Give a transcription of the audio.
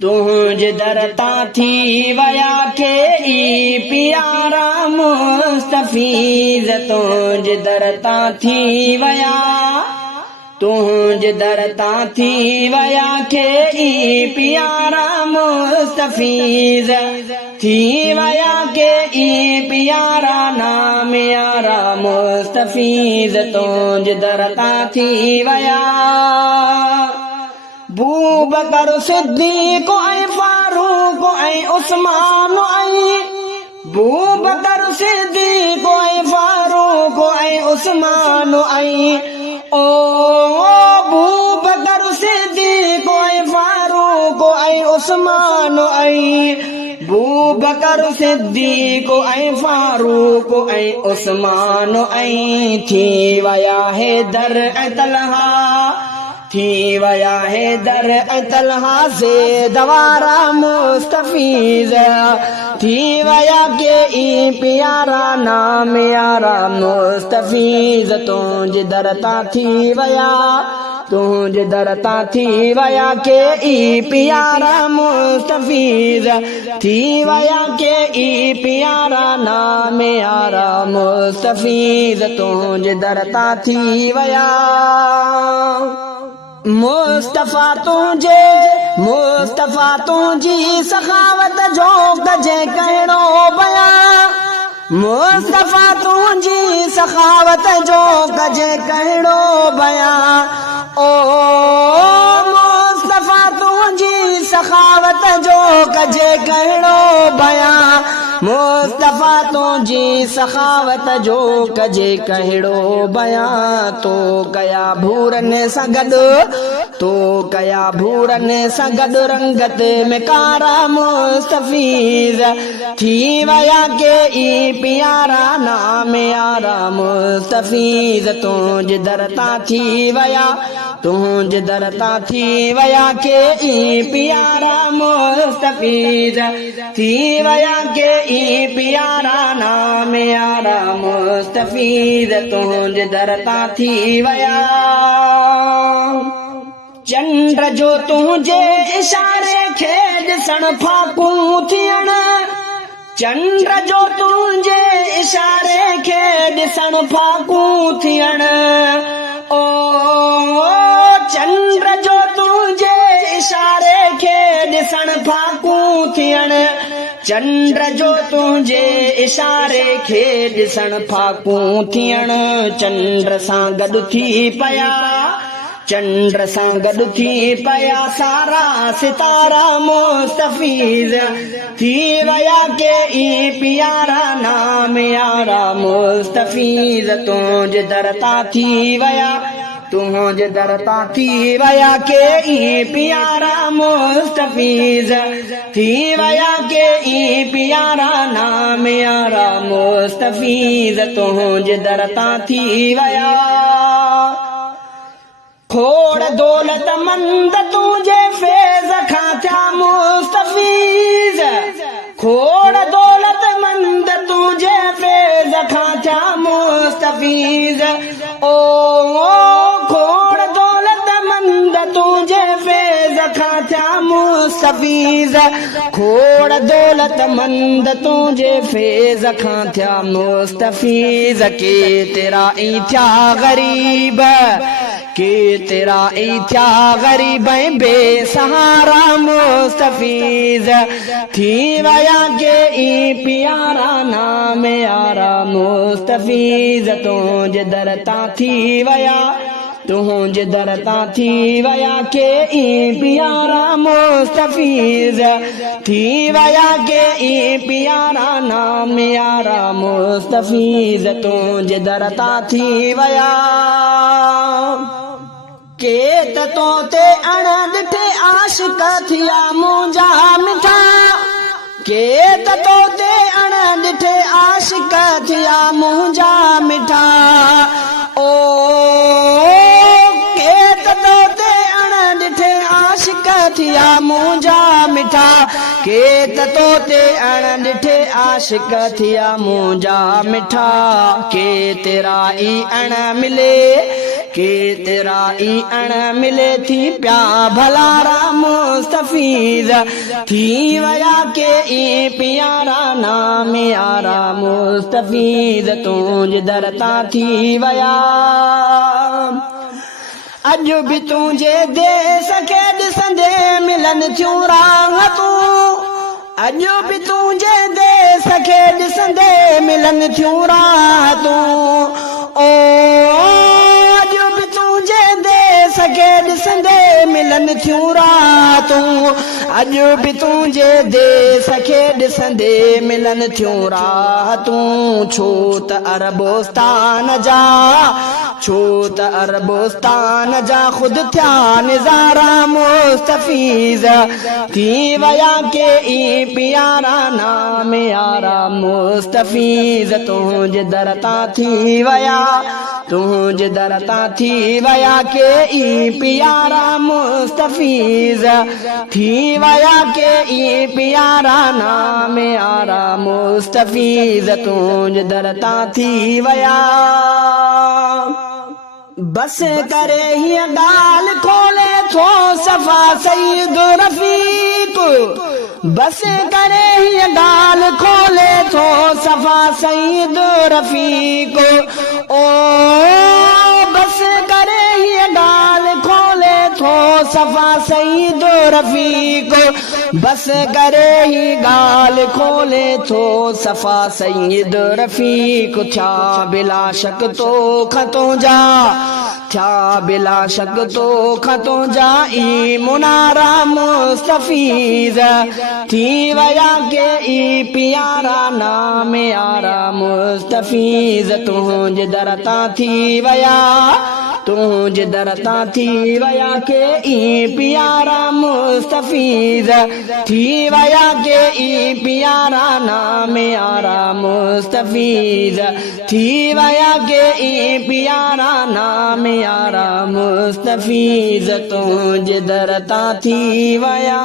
तुझ दरता थी वया के ई प्यारा मुस्तफीज तुझ दरता थी वया तुझ दरता थी वया के ई प्यारा मुस्तफीज थी वया के ई प्यारा नाम यारा मुस्तफीज तुझ दरता थी वया बू बकर सिद्दीक ऐं फारूक ऐं उस्मान ऐं बू बकर सिद्दीक ऐं फारूक ऐं उस्मान ऐं ओ बू बकर सिद्दीक ऐं फारूक ऐं उस्मान ऐं बू बकर सिद्दीक ऐं फारूक ऐं उस्मान ऐं थी वया हैदर ऐं तलहा थी वया हैदर ऐं तलहा से दवारा मुस्तफीज थी वया के ई प्यारा नाम यारा मुस्तफीज तुझ दरता थी वया तुझ दरता थी वया के ई प्यारा मुस्तफीज थी वया के ई प्यारा नाम यारा मुस्तफीज तुझ दरता थी वया मुस्तफा तुझी सखावत जो कजे कहिड़ो बयां मुस्तफा तुझी सखावत जो कजे कहिड़ो बयां ओ मुस्तफा तुझी सखावत जो कजे कहिड़ो बयां मुस्तफा तुझी सखावत जो कजे कहिड़ो बयां तो कया भूरन सां गॾु तो कया भूरन सां गॾु रंगत में कारा मुस्तफीज थी वया के ई प्यारा नाम यारा मुस्तफीज तुझ दरता थी वया तुझ दरता थी वया के ई प्यारा मुस्तफीज थी वया के ई प्यारा नाम यारा मुस्तफीज तुझ दरता थी वया चंद्र जो तुझे इशारे खे ॾिसण फाकूं थियण चंद्र जो तुझे इशारे खे ॾिसण फाकूं थियण ओ चंद्र जो तुझे इशारे खे ॾिसण फाकूं थियण चंद्र जो तुझे इशारे खे ॾिसण फाकूं थियण चंद्र सां गॾु थी पया चंद्र सां गॾु थी पया सारा सितारा मुस्तफीज थी वया के ई प्यारा नाम यारा मुस्तफीज तुझ दरता थी वया तुझ दरता थी वया के ई प्यारा मुस्तफीज थी वया के ई प्यारा नाम यारा मुस्तफीज तुझ दरता थी वया खोड़ दौलत मंद तुझे फैज़ खां थिया मुस्तफीज खोड़ दौलत मंद तुझे फैज़ खां थिया मुस्तफीज ओ खोड़ दौलत मंद तुझे फैज़ खां थिया मुस्तफीज खोड़ दौलत मंद तुझे फैज़ खां थिया मुस्तफीज के तेरा ई थिया गरीब के तेरा ई थिया गरीब बेसहारा मुस्तफीज थी वया के ई प्यारा नाम यारा मुस्तफीज तुझ दरता थी वया तुझ दरता थी वया के ई प्यारा मुस्तफीज थी वया के ई प्यारा नाम यारा मुस्तफीज तुझ दरता थी वया के तो ते अण ॾिठे आशिक थिया मुंहिंजा मिठा के तो ते अण ॾिठे आशिक थिया मुंहिंजा मिठा ओ के तो ते अण ॾिठे आशिक थिया मुंहिंजा मिठा के तो ते अण ॾिठे आशिक थिया मुंहिंजा मिठा के तेरा ई अण मिले के तेरा ई अण मिले थी प्या भलारा मुस्तफीज़ थी वया के ई प्यारा नाम यारा मुस्तफीज़ तुझ दरता थी वया अज भी तुझे दे सके ॾिसंदे मिलन थियूं राहतूं अज भी तुझे दे सके ॾिसंदे मिलन थियूं राहतूं ओ अज भी तुझे दे सके ॾिसंदे मिलन थियूं राहतूं अज भी तुझे दे सके ॾिसंदे मिलन थियूं राहतूं छो त अरबोस्तान जा छो त अरबोस्तान जा खुद थिया निज़ारा मुस्तफीज़ थी वया के ई प्यारा नाम यारा मुस्तफीज़ तुझ दरता थी वया तुझ दरता थी वया के ई प्यारा मुस्तफीज़ थी वया के ई प्यारा नाम यारा मुस्तफीज़ तुझ दरता थी वया बस करे ही गाल खोले थो सफ़ा सईद रफ़ीक बस करे ही गाल खोले थो सफ़ा सईद रफ़ीक ओ बस करे ही गाल खोले थो सफ़ा सईद रफ़ीक बस करे ही गाल खोले थो सफ़ा सईद रफ़ीक छा बिला शक तो खतो जा छा बिला शक तो खतो जा ई मुनारा मुस्तफीज़ थी वया के ई प्यारा नाम यारा मुस्तफीज़ तुझ दरता थी वया तुझ दरता थी वया के ई प्यारा मुस्तफीज़ थी वया के ई प्यारा नाम यारा मुस्तफीज़ थी वया के ई प्यारा नाम यारा मुस्तफीज़ तुझ दरता थी वया